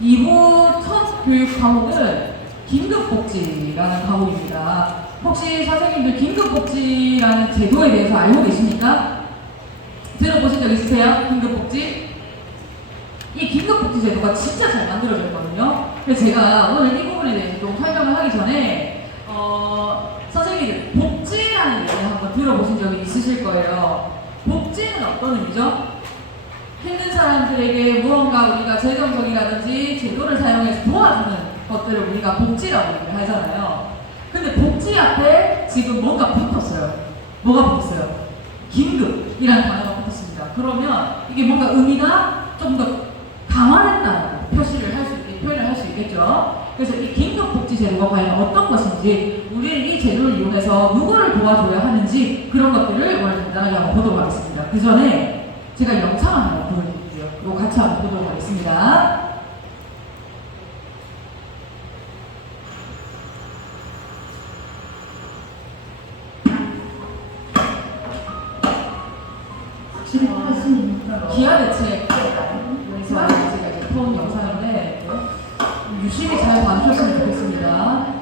2부 첫 교육 과목은 긴급복지라는 과목입니다. 혹시 선생님들 긴급복지라는 제도에 대해서 알고 계십니까? 들어보신 적 있으세요? 긴급복지? 이 긴급복지 제도가 진짜 잘 만들어져 있거든요. 그래서 제가 오늘 이 부분에 대해서 좀 설명을 하기 전에 선생님들 복지라는 얘기를 한번 들어보신 적이 있으실 거예요. 복지는 어떤 의미죠? 힘든 사람들에게 무언가 우리가 재정적이라든지 제도를 사용해서 도와주는 것들을 우리가 복지라고 얘기를 하잖아요. 근데 복지 앞에 지금 뭔가 붙었어요. 뭐가 붙었어요? 긴급이라는 단어가 붙었습니다. 그러면 이게 뭔가 의미가 좀 더 강화됐다고 표현을 할 수 있겠죠. 그래서 이 긴급복지제도가 과연 어떤 것인지, 우리는 이 제도를 이용해서 누구를 도와줘야 하는지, 그런 것들을 오늘 간단하게 한번 보도록 하겠습니다. 그 전에 제가 영상을 한번 보여드릴게요. 이거 같이 한번 보도록 하겠습니다. 기아 대책 여기서 제가 이제 본 영상인데 유심히 잘 봐주셨으면 좋겠습니다.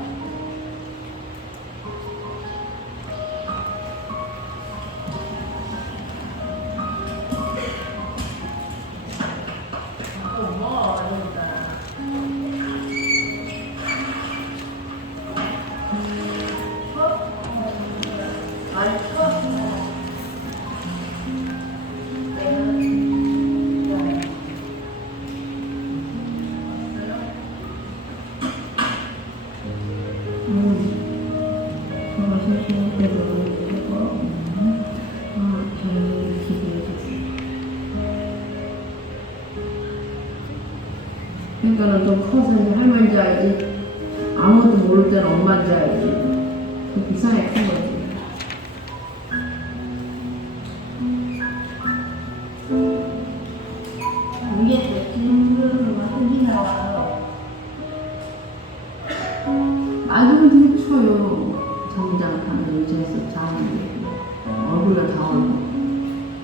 그러니까는 좀 커서 할머니인지 알지, 아무것도 모를 때는 엄마인지 알지. 그 이상하게 큰 거지. 위에 둥그런 흙이 나와요. 맑으면 되게 추워요. 정장 타는 의자에서 자는데 얼굴에 다 얼고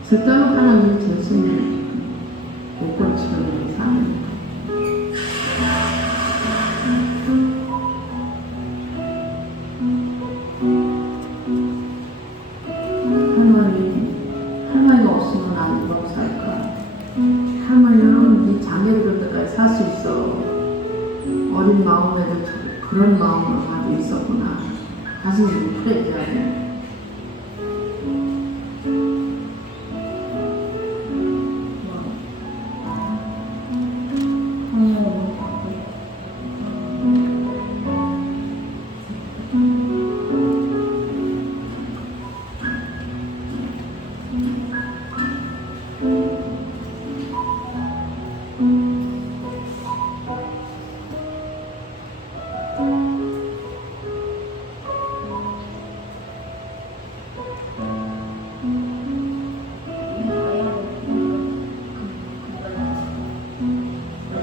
쓸데없는 하나는 들쓰면 목걸이 치면 사는. 할머니가 없으면 난 누가 살까? 할머니는 네 장애를 줄 때까지 살 수 있어. 어린 마음에도 그런 마음을 가지고 있었구나. 가슴이 뭉클해져야 돼.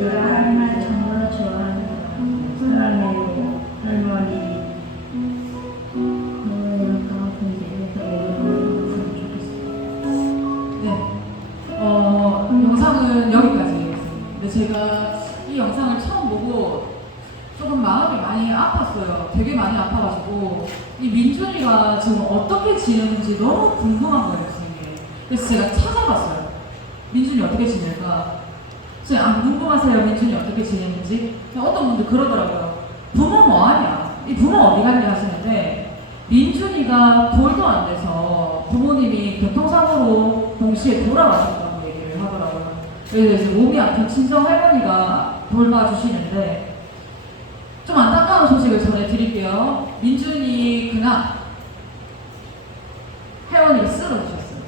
할머니 정말 좋아하는 사랑해요. 할머니. 이렇게 근데 오래 좋겠어요. 네, 영상은 여기까지였습니다. 근데 제가 이 영상을 처음 보고 조금 마음이 많이 아팠어요. 되게 많이 아파가지고 이 민준이가 지금 어떻게 지내는지 너무 궁금한 거예요, 선생님. 그래서 제가 찾아봤어요. 민준이 어떻게 지낼까? 선생님 안 궁금하세요? 민준이 어떻게 지내는지? 어떤 분들 그러더라고요. 부모 뭐하냐? 이 부모 어디 갔냐 하시는데, 민준이가 돌도 안 돼서 부모님이 교통사고로 동시에 돌아가셨다고 얘기를 하더라고요. 그래서 이제 몸이 아픈 친정 할머니가 돌봐주시는데, 좀 안타까운 소식을 전해드릴게요. 민준이 그날 할머니가 쓰러지셨어요.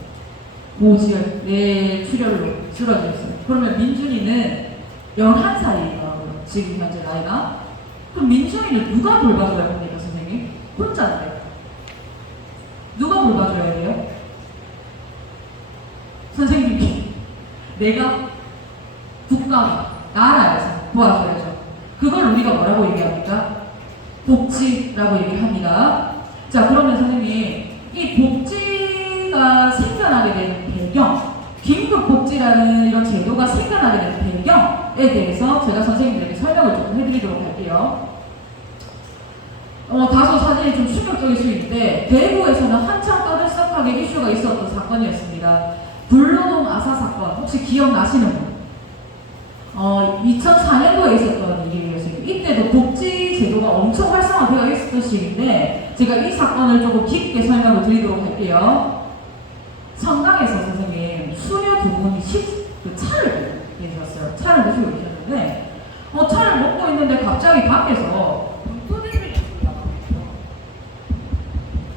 모지혈 뇌출혈로 쓰러지셨어요. 그러면 민준이는 11살이더라고요. 지금 현재 나이가. 그럼 민준이를 누가 돌봐줘야 합니까, 선생님? 혼자인데요. 누가 돌봐줘야 돼요? 선생님이. 내가, 국가가, 나라에서 도와줘야죠. 그걸 우리가 뭐라고 얘기합니까? 복지라고 얘기합니다. 자, 그러면 선생님, 이 복지가 생겨나게 된 배경, 긴급복지라는 이런 제도가 생겨나게 된 배경에 대해서 제가 선생님들에게 설명을 좀 해드리도록 할게요. 다소 사진이 좀 충격적일 수 있는데 대구에서는 한참 떠들썩하게 이슈가 있었던 사건이었습니다. 불로동 아사 사건 혹시 기억나시는 분? 2004년도에 있었던 일이었어요. 이때도 복지 제도가 엄청 활성화되어 있었던 시기인데 제가 이 사건을 조금 깊게 설명을 드리도록 할게요. 성당에서 선생님 수녀 두 분이 차를 계셨어요. 차를 드시고 계셨는데 차를 먹고 있는데 갑자기 밖에서 불토대들이 나가요.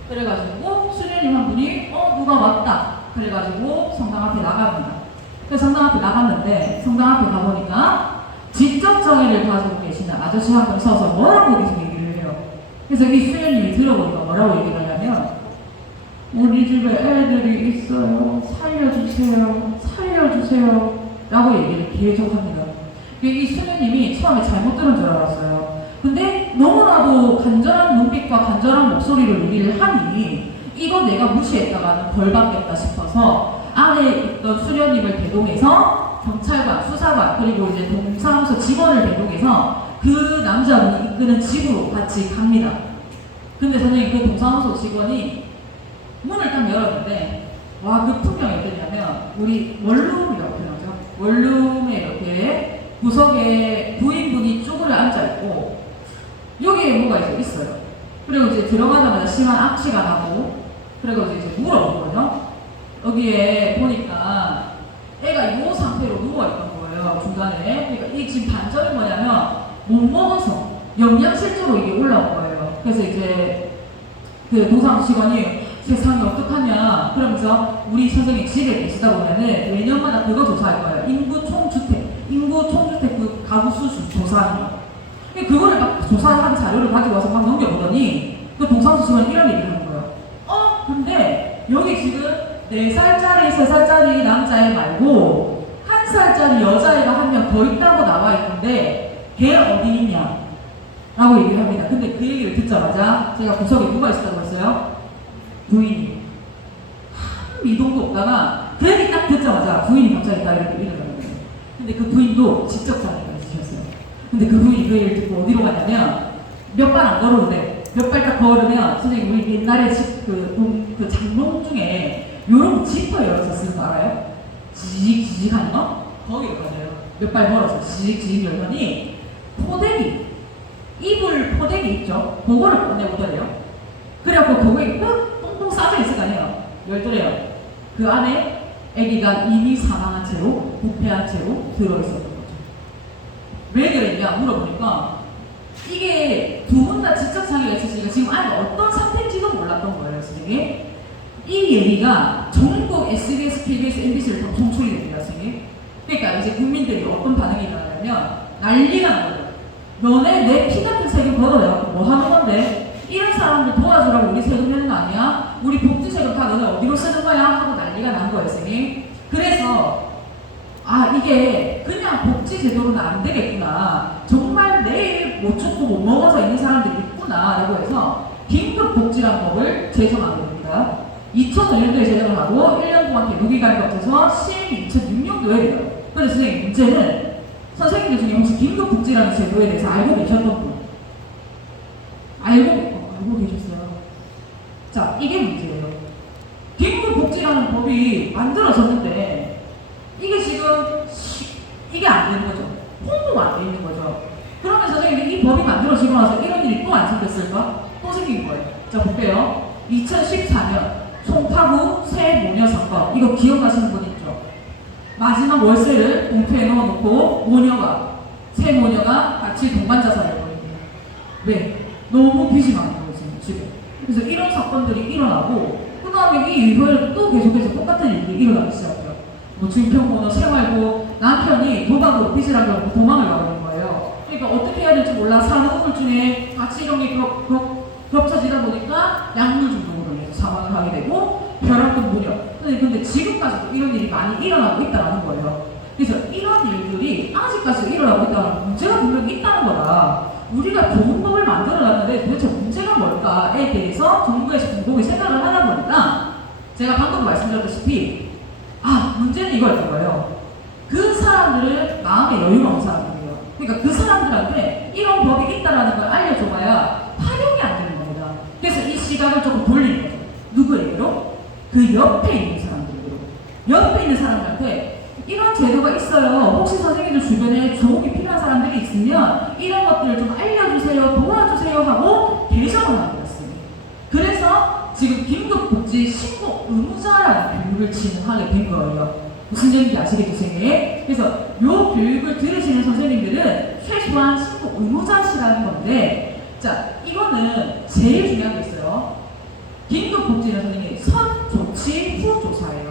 그래가지고 수녀님 한 분이 누가 왔다 그래가지고 성당 앞에 나갑니다. 그래서 성당 앞에 나갔는데 성당 앞에 가보니까 지적 장애를 가지고 계시는 아저씨 한 분 서서 뭐라고 계속 얘기를 해요. 그래서 이 수녀님이 들어보니까 뭐라고 얘기를 하냐면 우리 집에 애들이 있어요. 살려주세요. 살려주세요. 라고 얘기를 계속 합니다. 이 수녀님이 처음에 잘못 들은 줄 알았어요. 근데 너무나도 간절한 눈빛과 간절한 목소리로 얘기를 하니 이거 내가 무시했다가는 벌 받겠다 싶어서 안에 있던 수녀님을 대동해서 경찰관, 수사관 그리고 이제 동사무소 직원을 대동해서 그 남자분이 이끄는 집으로 같이 갑니다. 근데 선생님 그 동사무소 직원이 문을 딱 열었는데 와 그 풍경이 어떠냐면 우리 원룸이라고 표현하죠. 원룸에 이렇게 구석에 부인분이 쪼그려 앉아있고 여기에 뭐가 이제 있어요. 그리고 이제 들어가자마자 심한 악취가 나고 그리고 이제 물어보거든요. 여기에 보니까 애가 이 상태로 누워있던 거예요. 중간에. 그러니까 이 지금 반전이 뭐냐면 못 먹어서 영양실조로 이게 올라온 거예요. 그래서 이제 그 동사무 직원이 세상에 어떡하냐 그러면서 우리 선생님 집에 계시다 보면은 매년마다 그거 조사할 거예요. 인구 총주택 그 가구 수 조사하는 거. 그거를 막 조사한 자료를 가지고 와서 막 넘겨보더니 그 동사무 직원이 이런 얘기를 하는 거예요. 근데 여기 지금 4살짜리, 3살짜리 남자애 말고 1살짜리 여자애가 한 명 더 있다고 나와 있는데 걔 어디 있냐? 라고 얘기를 합니다. 근데 그 얘기를 듣자마자 제가 구석에 누가 있었다고 했어요? 부인이. 한 미동도 없다가 그 얘기 딱 듣자마자 부인이 갑자기 딱 이렇게 일어나는 거예요. 근데 그 부인도 직접 장애가 있으셨어요. 근데 그 부인이 그 얘기를 듣고 어디로 가냐면 몇 발 안 걸어오래. 몇 발 딱 걸으면 선생님 우리 옛날에 그 장롱 중에 요런 지퍼 열어서 쓰는 거 알아요? 지직 하는 거? 거기로 가져요. 몇 발 걸어서 지직 열더니 포대기 이불 포대기 있죠? 그거를 꺼내오더래요. 그래갖고 거기에 똥똥 싸져 있을 거 아니에요. 열더래요. 그 안에 아기가 이미 사망한 채로 부패한 채로 들어있었던 거죠. 왜 그랬냐 물어보니까 이게 두 분 다 지적장애가 있으시니까 지금 아이가 어떤 상태인지도 몰랐던 거예요. 선생님. 이 얘기가 전국 SBS, KBS, MBC를 다 송출이 됩니다. 선생님. 그러니까 이제 국민들이 어떤 반응이 일어나냐면 난리가 나는 거예요. 너네 내 피 같은 세금 걷어내갖고 뭐 하는 건데? 이런 사람들 도와주라고 우리 세금 내는 거 아니야? 우리 복지 세금 다 너네 어디로 쓰는 거야? 하고 난리가 난 거예요. 선생님. 그래서 이게 그냥 복지 제도로는 안 되겠구나. 정말 내일 못 죽고 못 먹어서 있는 사람들이 있구나. 라고 해서 긴급복지라는 법을 제정하게 됩니다. 2005년도에 제정을 하고 1년 동안 대두기간이 거쳐서 시행이 2006년도에 돼요. 그런데 선생님 문제는 선생님들 중에 혹시 긴급복지라는 제도에 대해서 알고 계셨던 분? 알고 계셨어요. 자, 이게 문제예요. 긴급복지라는 법이 만들어졌는데 이게 지금 이게 안 되는 거죠. 홍보가 안 돼 있는 거죠. 그러면 선생님이 이 법이 만들어지고 나서 이런 일이 또 안 생겼을까? 또 생긴 거예요. 자, 볼게요. 2014년 송파구 새 모녀 사건. 이거 기억나시는 분 있죠? 마지막 월세를 봉투에 넣어놓고 새 모녀가 같이 동반 자살을 벌입니다. 왜? 너무 빚이 많은 거예요, 지금. 그래서 이런 사건들이 일어나고 그 다음에 이 이후에 또 계속해서 똑같은 일들이 일어나기 시작해요. 증평번호 생활고 남편이 도박으로 빚을 하려고 도망을 가버린 거예요. 그러니까 어떻게 해야 될지 몰라 사는 우울증에 같이 이런 게 겹쳐지다 보니까 약물 중독으로 인해서 사망을 하게 되고 벼락금 무력. 근데 지금까지도 이런 일이 많이 일어나고 있다는 거예요. 그래서 이런 일들이 아직까지도 일어나고 있다는 문제가 분명히 있다는 거다. 우리가 좋은 법을 만들어놨는데 도대체 문제가 뭘까에 대해서 정부에서 공공이 생각을 하다 보니까 제가 방금 말씀드렸다시피 문제는 이거였던 거예요. 그 사람들은 마음에 여유가 없는 사람들이에요. 그러니까 그 사람들한테 이런 법이 있다라는 걸 알려줘봐야 활용이 안 되는 겁니다. 그래서 이 시각을 조금 돌리는 거죠. 누구에게로? 그 옆에 있는 사람들에게로. 옆에 있는 사람들한테 이런 제도가 있어요. 혹시 선생님들 주변에 도움이 필요한 사람들이 있으면 이런 것들을 좀 알려주세요, 도와주세요 하고 대정을 하는 거였어요. 그래서 지금 긴급복지 신고 의무자라는 교육을 진행하게 된 거예요. 무슨 얘기인지 아시겠죠, 선생님? 그래서 이 교육을 들으시는 선생님들은 최소한 신고 의무자시라는 건데, 자, 이거는 제일 중요한 게 있어요. 긴급복지는 선생님, 선조치 후조사예요.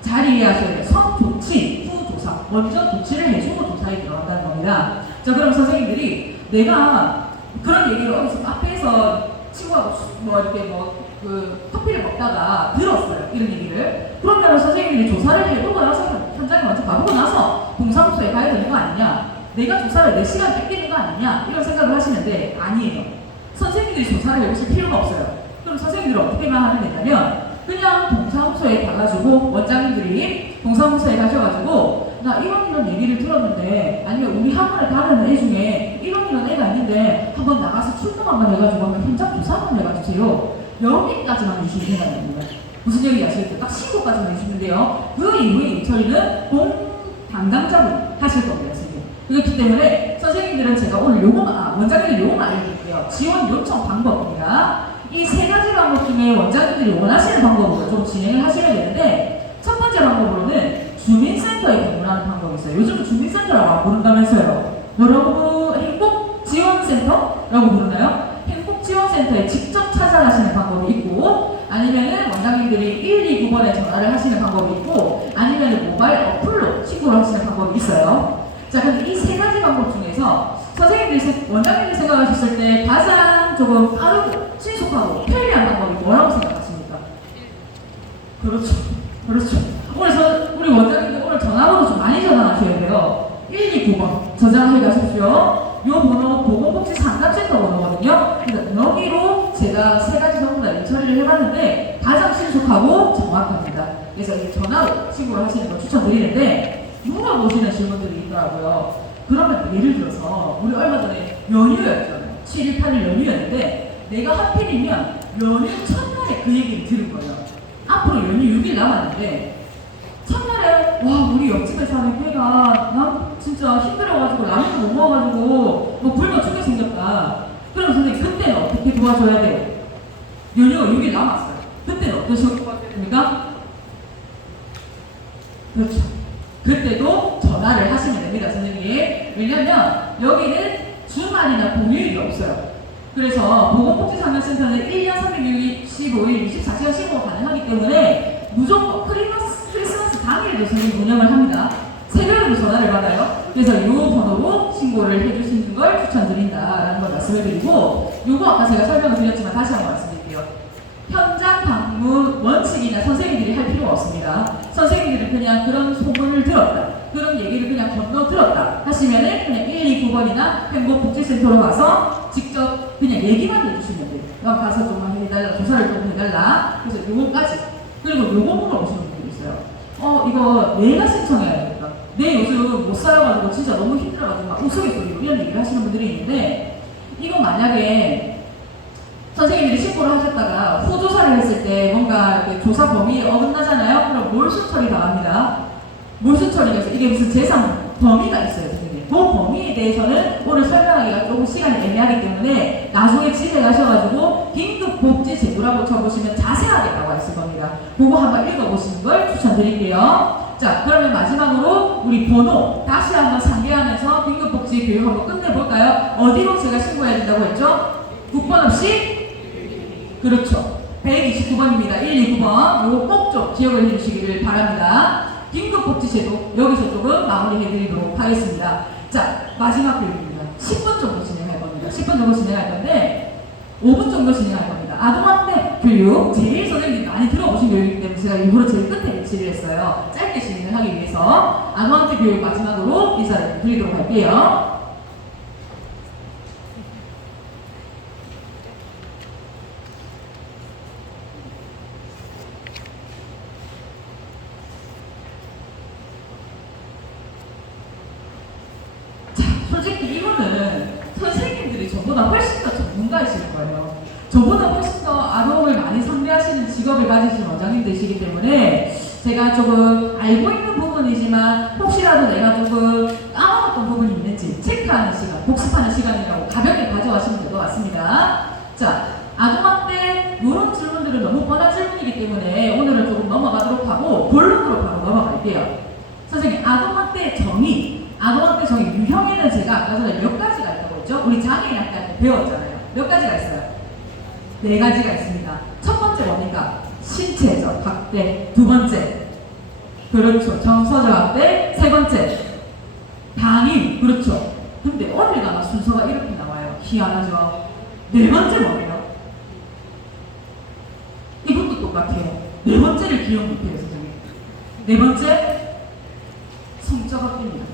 잘 이해하셔야 돼요. 선조치 후조사. 먼저 조치를 해주고 조사에 들어간다는 겁니다. 자, 그럼 선생님들이 내가 그런 얘기를 어디서 카페에서 친구하고 이렇게 커피를 먹다가 들었어요. 이런 얘기를. 그러면 선생님들이 조사를 해보고 나서 현장에 먼저 가보고 나서 동사무소에 가야 되는 거 아니냐? 내가 조사를 내 시간 뺏기는 거 아니냐? 이런 생각을 하시는데 아니에요. 선생님들이 조사를 해보실 필요가 없어요. 그럼 선생님들은 어떻게만 하면 되냐면 그냥 동사무소에 가가지고 원장님들이 동사무소에 가셔가지고 나 이런 얘기를 들었는데 아니면 우리 학원에 다른 애 중에 이런 애가 있는데 한번 나가서 출동 한번 해가지고 한번 현장 조사 한번 해가주세요. 여기까지만 주시면 됩니다. 무슨 얘기 아시겠죠? 딱 신고까지만 해주시는데요. 그 이후에 저희는 담당자분 하실 겁니다, 선생님. 그렇기 때문에 선생님들은 제가 오늘 원장님들 요거만 알려드릴게요. 지원 요청 방법입니다. 이 세 가지 방법 중에 원장님들이 원하시는 방법으로 좀 진행을 하셔야 되는데 첫 번째 방법으로는 주민센터에 방문하는 방법이 있어요. 요즘 주민센터라고 안 부른다면서요. 뭐라고 행복지원센터라고 부르나요? 행복지원센터에 직접 찾아가시는 방법이 있고 아니면은 원장님들이 129번에 전화를 하시는 방법이 있고 아니면은 모바일 어플로 신고를 하시는 방법이 있어요. 자, 근데 이 세 가지 방법 중에서 선생님들이 원장님들이 생각하셨을 때 가장 조금 빠르고 신속하고 편리한 방법이 뭐라고 생각하십니까? 그렇죠. 우리 원장님들 오늘 전화번호 좀 많이 전화하셔야 돼요. 129번 저장해 가십시오. 요 번호 보건복지 상담센터 번호거든요. 그래서 여기로 제가 세 가지 전부 다 처리를 해봤는데 가장 신속하고 정확합니다. 그래서 이 전화로 신고를 하시는 걸 추천드리는데 물어보시는 질문들이 있더라고요. 그러면 예를 들어서 우리 얼마 전에 연휴였잖아요. 7일, 8일 연휴였는데 내가 하필이면 연휴 첫날에 그 얘기를 들은 거예요. 앞으로 연휴 6일 남았는데 첫날에 와 우리 옆집에 사는 걔가 난 진짜 힘들어가지고 라면도 못 먹어가지고 뭐 굶어 죽게 생겼다. 그럼 선생님 그때는 어떻게 도와줘야 돼요? 연휴가 6일 남았어요. 그때는 어떤 식으로 도와줘야 됩니까? 그렇죠. 그때도 전화를 하시면 됩니다, 선생님. 왜냐면 여기는 주말이나 공휴일이 없어요. 그래서 보건복지상담센터는 1년 365일 24시간 신고가 가능하기 때문에 무조건 크리스마스 당일에도 선생님 운영을 합니다. 새벽에도 전화를 받아요. 그래서 이 번호로 신고를 해주시는 걸 추천드린다라는 걸 말씀을 드리고 요거 아까 제가 설명을 드렸지만 다시 한번 말씀드릴게요. 현장 방문 원칙이나 선생님들이 할 필요가 없습니다. 선생님들이 그냥 그런 소문을 들었다. 그런 얘기를 그냥 건너 들었다 하시면은 그냥 129번이나 행복복지센터로 가서 직접 그냥 얘기만 해주시면 돼요. 가서 좀 해달라, 조사를 좀 해달라. 그래서 요거까지. 그리고 요거 물어보시는 분들이 있어요. 이거 내가 신청해야 되겠다. 내 요즘 못 살아가지고 진짜 너무 힘들어가지고 막 우스갯소리로 이런 얘기를 하시는 분들이 있는데 이거 만약에 선생님들이 신고를 하셨다가 후조사를 했을 때 뭔가 이렇게 조사 범위 어긋나잖아요? 그럼 몰수 처리 당합니다. 몰수 처리가 있어요. 이게 무슨 재산 범위가 있어요, 선생님. 그 범위에 대해서는 오늘 설명하기가 조금 시간이 애매하기 때문에 나중에 집에 가셔가지고 긴급복지 제도라고 쳐보시면 자세하게 나와 있을 겁니다. 그거 한번 읽어보시는 걸 추천드릴게요. 자, 그러면 마지막으로 우리 번호 다시 한번 상기하면서 긴급복지 교육 한번 끝내볼까요? 어디로 제가 신고해야 된다고 했죠? 6번 없이? 그렇죠. 129번입니다. 129번. 요거 꼭 좀 기억을 해주시기를 바랍니다. 긴급복지제도 여기서 조금 마무리해드리도록 하겠습니다. 자, 마지막 교육입니다. 10분 정도 진행할 겁니다. 10분 정도 진행할 건데 5분 정도 진행할 겁니다. 아동학대 교육 제일 선생님들이 많이 들어보신 교육이기 때문에 제가 일부러 제일 끝에 배치를 했어요. 짧게 진행을 하기 위해서 아동학대 교육 마지막으로 인사를 드리도록 할게요. 저보다 훨씬 더 전문가이실 거예요. 저보다 훨씬 더 아동을 많이 상대하시는 직업을 가지신 원장님들이시기 때문에 제가 조금 알고 있는 부분이지만 혹시라도 내가 조금 까먹었던 부분이 있는지 체크하는 시간, 복습하는 시간이라고 가볍게 가져가시면 될 것 같습니다. 자, 아동학대 이런 질문들은 너무 뻔한 질문이기 때문에 오늘은 조금 넘어가도록 하고 본론으로 바로 넘어갈게요. 선생님, 아동학대 정의 유형에는 제가 아까 전에 몇 가지가 있다고 했죠? 우리 장애인 학대 때 배웠잖아요. 몇 가지가 있어요? 4가지가 있습니다. 첫 번째 뭡니까? 신체적 학대. 두 번째, 그렇죠, 정서적 학대. 세 번째, 방임. 그렇죠. 근데 어딜 가나 순서가 이렇게 나와요. 희한하죠. 네 번째 뭐예요? 이것도 똑같아요. 네 번째를 기억 못해요, 선생님. 네 번째, 성적 학대입니다.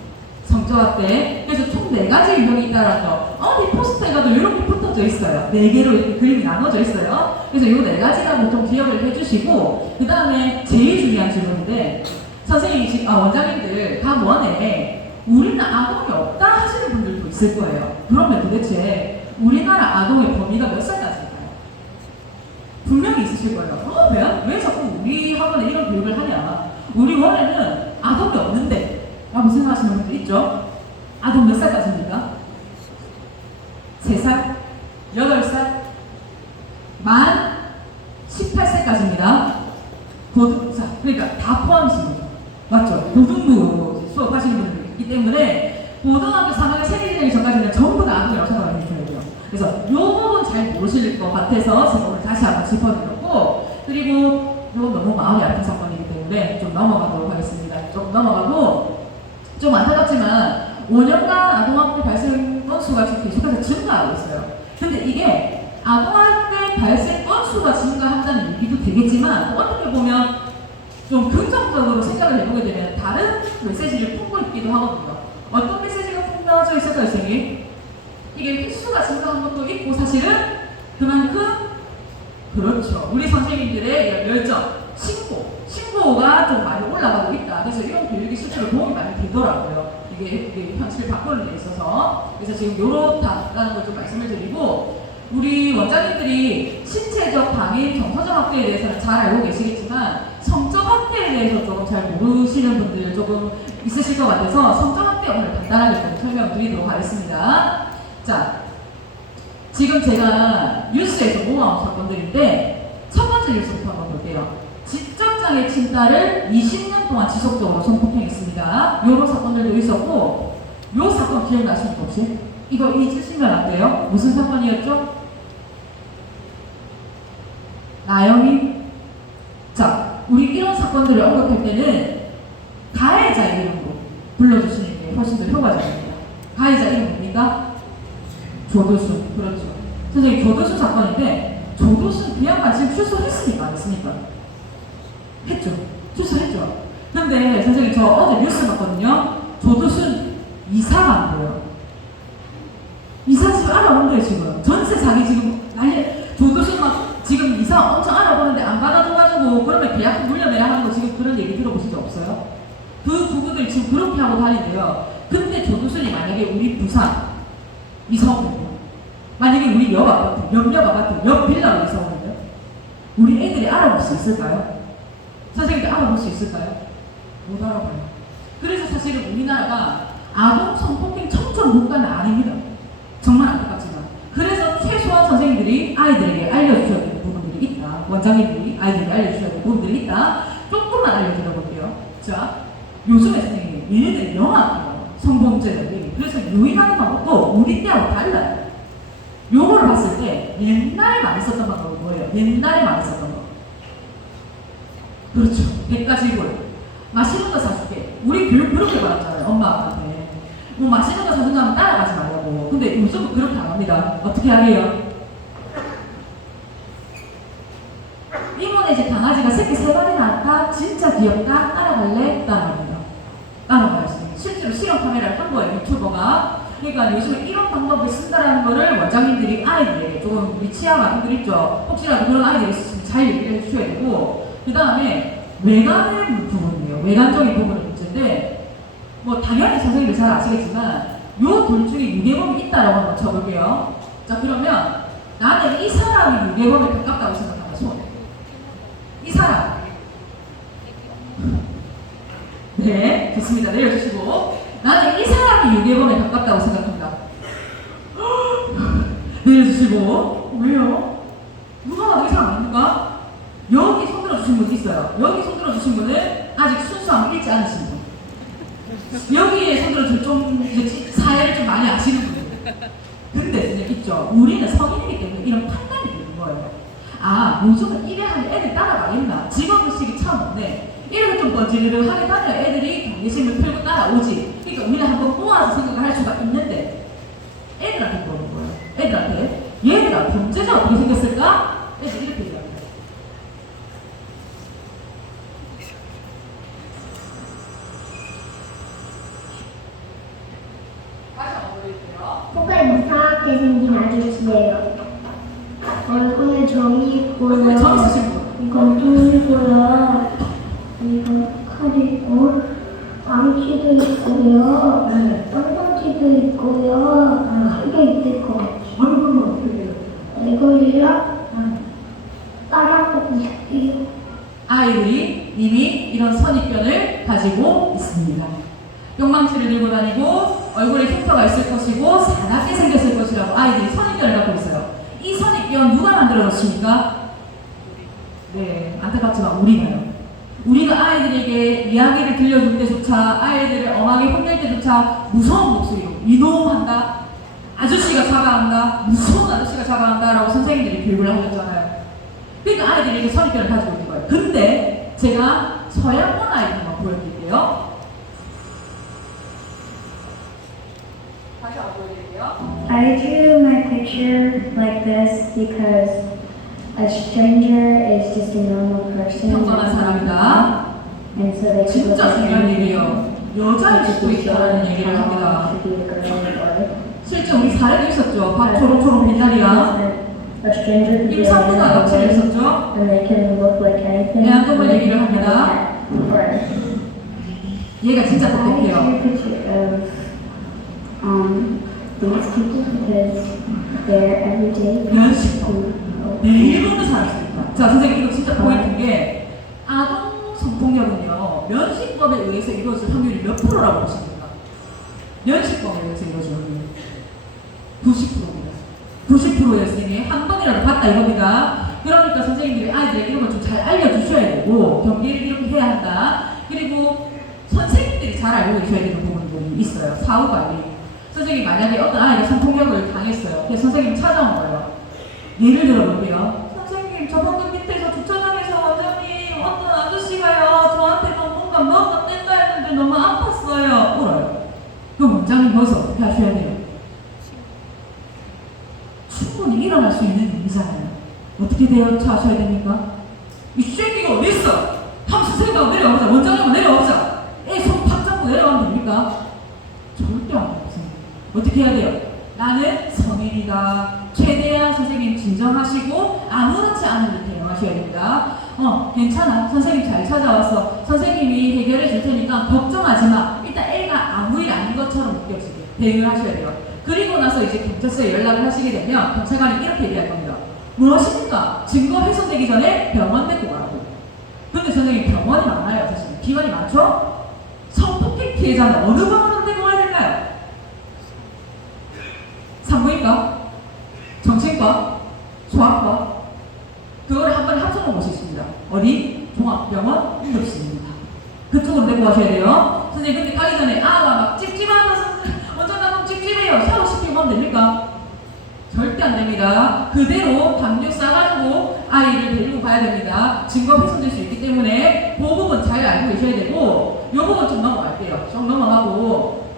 성적 학대. 그래서 총 4가지 유형이 있다는 거. 어디 포스터에 가도 이렇게 붙어져 있어요. 4개로 이렇게 그림이 나눠져 있어요. 그래서 이 4가지라고 좀 기억을 해주시고, 그 다음에 제일 중요한 질문인데, 선생님, 원장님들 각 원에 우리는 아동이 없다 하시는 분들도 있을 거예요. 그러면 도대체 우리나라 아동의 범위가 몇 살까지일까요? 분명히 있으실 거예요. 왜 자꾸 우리 학원에 이런 교육을 하냐? 우리 원에는 아동이 없는데 라고 생각하시는 분들 있죠? 아동 몇 살까지입니까? 3살? 8살? 만 18세까지입니다. 자, 그러니까 다 포함이십니다. 맞죠? 고등부 수업하시는 분들이 있기 때문에 고등학교 3학년 생일이 되기 전까지는 전부 다 아동이라고 생각을 해주셔야 돼요. 그래서 이 부분 잘 모르실 것 같아서 제가 오늘 다시 한번 짚어드렸고, 그리고 이건 너무 마음이 아픈 사건이기 때문에 좀 넘어가도록 하겠습니다. 좀 넘어가고, 좀 안타깝지만 5년간 아동학대 발생 건수가 지금 계속해서 증가하고 있어요. 근데 이게 아동학대 발생 건수가 증가한다는 얘기도 되겠지만, 또 어떻게 보면 좀 긍정적으로 생각을 해보게 되면 다른 메시지를 품고 있기도 하거든요. 어떤 메시지가 품겨져 있을까요, 선생님? 이게 횟수가 증가한 것도 있고, 사실은 그만큼, 그렇죠, 우리 선생님들의 열정, 신고가 좀 많이 올라가고 있다. 그래서 이런 교육이 실제로 도움이 많이 되더라고요. 이게 현실 바꾸는 데 있어서. 그래서 지금 요렇다라는 걸 좀 말씀을 드리고, 우리 원장님들이 신체적 방임, 정서적 학대에 대해서는 잘 알고 계시겠지만 성적 학대에 대해서 조금 잘 모르시는 분들 조금 있으실 것 같아서 성적 학대 오늘 간단하게 좀 설명드리도록 하겠습니다. 자, 지금 제가 뉴스에서 모아온 사건들인데 첫 번째 뉴스부터 한번 볼게요. 지적장애 친딸을 20년 동안 지속적으로 성폭행했습니다. 이런 사건들도 있었고, 이 사건 기억나십니까 혹시? 이거 잊으시면 안 돼요. 무슨 사건이었죠? 나영이. 자, 우리 이런 사건들을 언급할 때는 가해자 이름으로 불러주시는 게 훨씬 더 효과적입니다. 가해자 이름 뭡니까? 조두순. 그렇죠. 선생님, 조두순 사건인데 조두순 그 양반 지금 출소했습니까? 안 했습니까? 했죠. 출소했죠. 근데 선생님, 저 어제 뉴스 봤거든요. 조두순 이사가 안 돼요. 이사 지금 알아본 거예요. 지금 전세 사기 지금 난리. 조두순 막 지금 이사 엄청 알아보는데 안 받아줘가지고 그러면 계약금 물려내야 하는 거 지금 그런 얘기 들어보신 적 없어요? 그 부부들 지금 그렇게 하고 다니는데요. 근데 조두순이 만약에 우리 부산 이사 오는데요, 만약에 우리 옆 아파트, 옆 아파트, 옆 빌라로 이사 오는데요, 우리 애들이 알아볼 수 있을까요? 선생님들 알아볼 수 있을까요? 못 알아봐요. 그래서 사실은 우리나라가 아동 성폭행 청정 국가는 아닙니다. 정말 안타깝지만. 그래서 최소한 선생님들이 아이들에게 알려주셔야 되는 부분들이 있다. 원장님들이 아이들에게 알려주셔야 되는 부분들이 있다. 조금만 알려드려볼게요. 자, 요즘에 선생님, 얘네들이 영악해요. 성범죄들이. 그래서 유인하는 방법도 우리 때하고 달라요. 요거를 봤을 때 옛날에 많이 썼던 방법은 뭐예요? 옛날에 많이 썼던 거. 그렇죠. 100가지 굴. 맛있는 거 사줄게. 우리 교육 그렇게 받았잖아요. 엄마 아빠한테. 뭐 맛있는 거 사준다면 따라가지 말라고. 근데 요즘은 그렇게 안 합니다. 어떻게 하래요? 이모네 집 강아지가 새끼 3마리 낳았다. 진짜 귀엽다. 따라갈래? 따라갑니다. 따라가요. 실제로 실험 카메라를 한 거예요. 유튜버가. 그러니까 요즘에 이런 방법을 쓴다라는 거를 원장님들이 아이들에게 조금 우리 치아가 힘들 있죠. 혹시라도 그런 아이들이 있으시면 잘 얘기를 해주셔야 되고, 그 다음에 외관의 부분이에요. 외관적인 부분은 문제인데, 뭐 당연히 선생님들 잘 아시겠지만 요 둘 중에 유괴범이 있다라고 한번 쳐볼게요. 자, 그러면 나는 이 사람이 유괴범에 가깝다고 생각한다. 손. 이 사람. 네, 좋습니다. 내려주시고. 나는 이 사람이 유괴범에 가깝다고 생각합니다. 내려주시고. 왜요? 누가 봐도 이 사람 아닙니까? 여기 손 들어주신 분 있어요. 여기 손 들어주신 분은 아직 순수함을 잃지 않으신 분. 여기에 손 들어주신 좀 이제 사회를 좀 많이 아시는 분들. 근데 이제 있죠. 우리는 성인이기 때문에 이런 판단이 되는 거예요. 아, 요즘은 이래 하면 애들 따라가겠나? 직업의식이 참 없네. 이렇게 좀 번지르르하게 다녀야 애들이 경계심을 풀고 따라오지. 그러니까 우리는 한번 모아서 생각을 할 수가 있는데 애들한테 물어본 거예요. 애들한테 얘들아 범죄자 어떻게 생겼을까? 애들 이렇게 얘기합니다. 다시 한번 보여드릴게요. 코가 이상하게 생긴 아저씨예요. 얼굴에 점이 있고요. 얼굴에 점 있으신 분. 이건 똥이고요. 이건 칼이고 망치도 있고요. 네. 똥방치도 있고요. 크게 있을 것 같아요. 얼굴은 어떻게 돼요? 이거를요? 따라하고 싶어요. 아이들이 이미 이런 선입견을 가지고 있습니다. 뿅망치를 들고 다니고 얼굴에 흉터가 있을 것이고 사납게 생겼을 것이라고 아이들이 선입견을 갖고 있어요. 이 선입견 누가 만들어줬습니까? 네, 안타깝지만 우리가요. 우리가 아이들에게 이야기를 들려줄 때조차 아이들을 엄하게 혼낼 때조차 무서운 목소리로 이놈한다, 아저씨가 잡아간다, 무서운 아저씨가 잡아간다 라고 선생님들이 교육을 하셨잖아요. 그러니까 아이들이 이렇게 선입견을 가지고 있는 거예요. 근데 제가 서양권 아이들 한번 보여드릴게요. 다시 한번 보여드릴게요. I drew my picture like this because a stranger is just a normal person. 평범한 사람이다. And so they could look 진짜 at 중요한 me 얘기예요. 여자일 수도 있다는 얘기를 합니다. to be a girl or 실제 우리 사례도 있었죠. 박초롱초롱 빛나리랑 a stranger could be 임산부가 a 납치를 boy, 했었죠. and they can look like anything. 애완동물 and 얘기를 they can 합니다. look at. 얘가 진짜 I drew 똑똑해요. a picture of these people because they're everyday 면식. who 매일 보는 사람일 수 있다. 자, 선생님 이거 진짜 포인트인 게 아동 성폭력은요 면식법에 의해서 이루어질 확률이 몇 프로라고 보십니까? 면식법에 의해서 이루어질 확률 90%입니다. 90%의 선생님이 한 번이라도 봤다 이겁니다. 그러니까 선생님들이 아이들에게 이런 걸 좀 잘 알려주셔야 되고 경계를 이렇게 해야 한다. 그리고 선생님들이 잘 알고 계셔야 되는 부분들이 있어요. 사후 관리. 선생님이 만약에 어떤 아이가 성폭력을 당했어요. 그래서 선생님이 찾아온 거예요. 예를 들어볼게요. 선생님, 저 방금 밑에서 주차장에서 원장님 어떤 아저씨가요 저한테 뭔가 뗀다 했는데 너무 아팠어요. 울어요. 그럼 원장님 거기서 어떻게 하셔야 돼요? 충분히 일어날 수 있는 일이잖아요. 어떻게 대처하셔야 됩니까? 이 새끼가 어디 있어? 함수 생각 내려가보자. 원장님 내려가보자. 애 손 팍 잡고 내려가면 됩니까? 절대 안 돼요. 어떻게 해야 돼요? 나는 성인이다. 최대한 선생님 진정하시고 아무렇지 않은 듯 대응하셔야 됩니다. 괜찮아. 선생님 잘 찾아왔어. 선생님이 해결해 줄 테니까 걱정하지 마. 일단 애가 아무 일 아닌 것처럼 느껴지게 대응을 하셔야 돼요. 그리고 나서 이제 경찰서에 연락을 하시게 되면 경찰관이 이렇게 얘기할 겁니다. 무엇입니까? 증거 훼손되기 전에 병원 데리고 가라고. 근데 선생님 병원이 많아요. 사실 기관이 많죠? 성폭행 피해자는 어느 병원을 데리고 가야 될까요? 산부인과, 정신과, 소아과 그거를 한 번에 합쳐놓은 곳이 있습니다. 어디? 종합병원 응급실입니다. 그쪽으로 데리고 가셔야 돼요. 선생님 근데 가기 전에 아가 막 찝찝하다 원장 나면 찝찝해요. 샤워시키고 하면 됩니까? 절대 안 됩니다. 그대로 담요 싸가지고 아이를 데리고 가야 됩니다. 증거 훼손될 수 있기 때문에 그 부분 잘 알고 계셔야 되고 이 부분 좀 넘어갈게요. 좀 넘어가고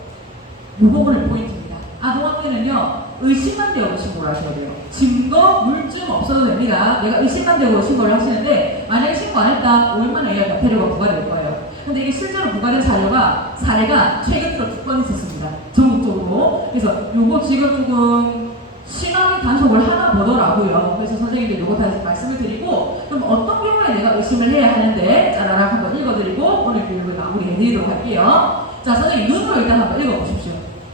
이 부분을 포인트입니다. 아동학대는요 의심만 되고 신고를 하셔야 돼요. 증거, 물증 없어도 됩니다. 내가 의심만 되고 신고를 하시는데 만약에 신고 안 했다 5일 만에 AR 과태료가 부과될 거예요. 근데 이게 실제로 부과된 사례가 최근 들어 2건 있었습니다. 전국적으로. 그래서 요거 지금 조금 심하게 단속을 하나 보더라고요. 그래서 선생님들 요거 다시 말씀을 드리고 그럼 어떤 경우에 내가 의심을 해야 하는데 짜라락 한번 읽어드리고 오늘 교육을 마무리해드리도록 할게요. 자, 선생님 눈으로 일단 한번 읽어보십시오.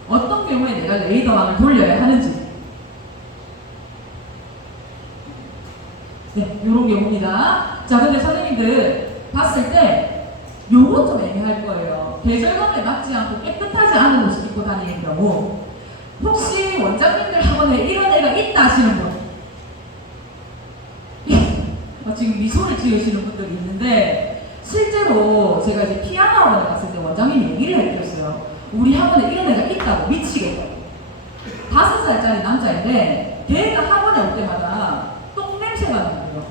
어떤 경우에 내가 레이더망을 돌려야 하는지. 네, 요런 경우입니다. 자, 근데 선생님들 봤을 때 요건 좀 애매할 거예요. 계절감에 맞지 않고 깨끗하지 않은 옷을 입고 다니는 경우. 혹시 원장님들 학원에 이런 애가 있다 하시는 분? 지금 미소를 지으시는 분들이 있는데, 실제로 제가 이제 피아노 학원에 갔을 때 원장님이 얘기를 해주셨어요. 우리 학원에 이런 애가 있다고, 미치겠다고. 5살짜리 남자인데 걔가 학원에 올 때마다 똥냄새가 나는데요.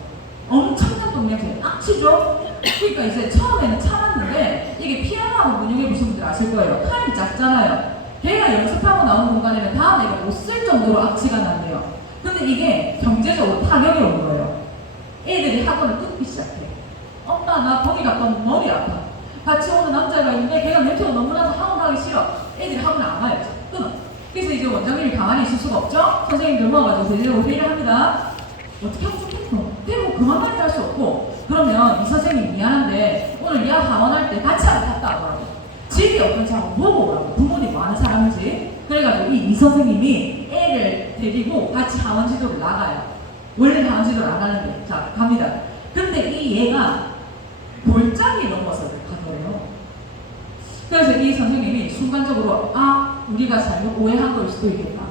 엄청난 똥냄새, 악취죠? 그러니까 이제 처음에는 참았는데, 이게 피아노 학원 운영해 보신 분들 아실 거예요. 타임이 작잖아요. 걔가 연습하고 나오는 공간에는 다음 애가 못 쓸 정도로 악취가 난대요. 근데 이게 경제적으로 타격이 온 거예요. 애들이 학원을 끊기 시작해. 엄마 나 거기 갔다 오면 머리 아파. 같이 오는 남자가 있는데 걔가 냄새가 너무 나서 학원 가기 싫어. 애들이 학원을 안 가요. 끊어. 그래서 이제 원장님이 가만히 있을 수가 없죠. 선생님들 모아가지고 제대로 회의를 합니다. 어떻게 하면 좋겠노? 회의 그만까지 할 수 없고, 그러면 이 선생님 미안한데 오늘 야 하원할 때 같이 한번 갔다 와보라고. 집이 어떤지 한번 보고 오라고. 부모님 뭐 하는 사람인지. 그래가지고 이 선생님이 애를 데리고 같이 하원 지도를 나가요. 원래는 하원 지도를 안 하는데. 자, 갑니다. 근데 이 얘가 골짜기 넘어서 가더래요. 그래서 이 선생님이 순간적으로 우리가 잘못 오해한 걸 수도 있겠다.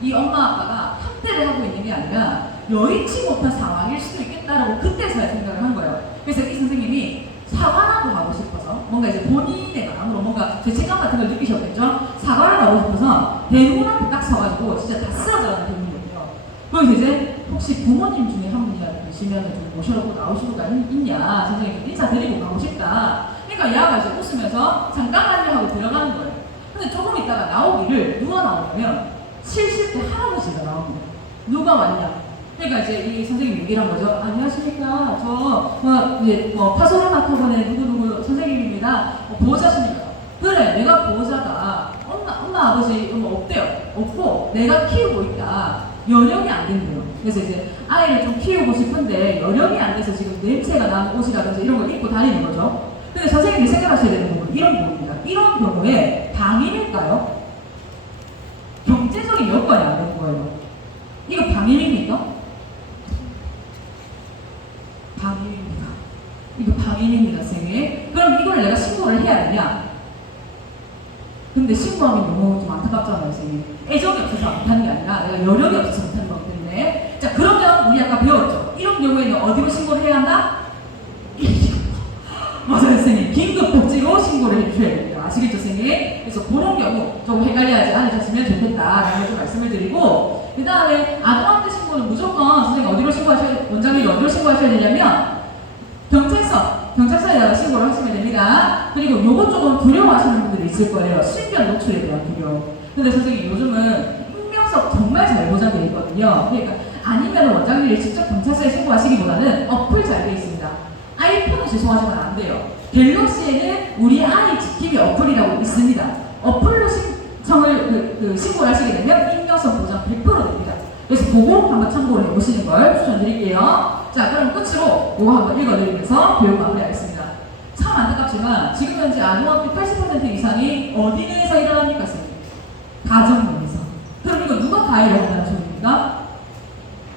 이 엄마 아빠가 학대를 하고 있는 게 아니라 여의치 못한 상황일 수도 있겠다라고 그때서야 생각을 한 거예요. 그래서 이 선생님이 사과라도 하고 싶어서, 뭔가 이제 본인의 마음으로 뭔가 죄책감 같은 걸 느끼셨겠죠? 사과를 하고 싶어서 대문 앞에 딱 서가지고 진짜 다 쓰러져가는 대문이거든요. 그래서 이제 혹시 부모님 중에 한 분이라도 계시면 좀 모셔놓고 나오실 수가 있냐, 선생님 인사 드리고 가고 싶다. 그러니까 얘가 이제 웃으면서 잠깐만요 하고 들어가는 거예요. 근데 조금 있다가 나오기를 누가 나오냐면 70대 할아버지가 나옵니다. 누가 왔냐? 그러니까 이제 이 선생님 얘기를 한 거죠. 안녕하십니까. 이제 파소르마 학원의 누구누구 선생님입니다. 보호자십니까? 그래, 내가 보호자다. 엄마 아버지 없대요. 없고 내가 키우고 있다. 연령이 안 된대요. 그래서 이제 아이를 좀 키우고 싶은데 연령이 안 돼서 지금 냄새가 나는 옷이라든지 이런 걸 입고 다니는 거죠. 근데 선생님이 생각하셔야 되는 부분은 이런 부분입니다. 이런 경우에 방임일까요? 경제적인 여건이 안 되는 거예요. 이거 방임입니까? 방임입니다. 이거 방임입니다, 선생님. 그럼 이걸 내가 신고를 해야 되냐? 근데 신고하면 너무 좀 안타깝잖아요, 선생님. 애정이 없어서 못하는 게 아니라 내가 여력이 없어서 못하는 거기 때문에. 자, 그러면 우리 아까 배웠죠? 이런 경우에는 어디로 신고를 해야 한다? 맞아요, 선생님. 긴급복지로 신고를 해주셔야 됩니다. 아시겠죠, 선생님? 그래서 그런 경우 조금 헷갈려하지 않으셨으면 좋겠다라는 걸 좀 말씀을 드리고, 그 다음에 아동학대 신고는 무조건 선생님 어디로 신고하셔야, 원장님이 어디로 신고하셔야 되냐면 경찰서에다가 신고를 하시면 됩니다. 그리고 요거 조금 두려워하시는 분들이 있을 거예요. 신변 노출에 대한 두려움. 근데 선생님 요즘은 익명성 정말 잘 보장되어 있거든요. 그러니까 아니면 원장님이 직접 경찰서에 신고하시기보다는 어플 잘 되어 있습니다. 아이폰은 죄송하지만 안 돼요. 갤럭시에는 우리 아이 지킴이 어플이라고 있습니다. 어플로 신고를 하시게 되면 익명성 보장 100% 됩니다. 그래서 그거 한번 참고를 해보시는 걸 추천드릴게요. 자, 그럼 끝으로 이거 한번 읽어드리면서 교육 마무리하겠습니다. 참 안타깝지만 지금 현재 아동학대 80% 이상이 어디 내에서 일어납니까, 선생님? 가정 내에서. 그럼 이거 누가 가해를 한다는 소리입니까?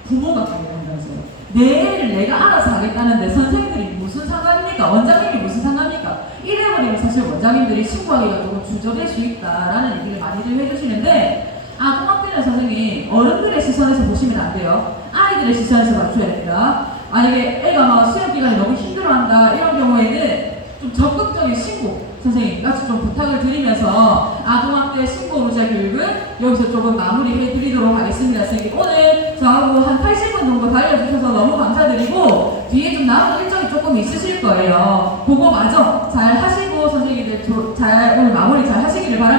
부모가 가해를 한다는 소리예요. 내 애를 내가 알아서 하겠다는데 선생님들이 무슨 상관입니까? 원장님이 무슨 상관입니까? 이래버리면 사실 원장님들이 신고하기가 조금 주저될 수 있다라는 얘기를 많이들 해주시는데, 아동학대는 선생님 어른들의 시선에서 보시면 안 돼요. 아이들의 시선에서 맞춰야 됩니다. 만약에 애가 막 시험기간에 너무 힘들어한다 이런 경우에는 좀 적극적인 신고 선생님까지 좀 부탁을 드리면서 아동학대 신고 의자 교육은 여기서 조금 마무리해 드리도록 하겠습니다. 선생님 오늘 저하고 한 80분 정도 달려주셔서 너무 감사드리고, 뒤에 좀 남은 일정이 조금 있으실 거예요. 그거 마저 잘 하시고 선생님들 잘 오늘 마무리 잘 하시기를 바랍니다.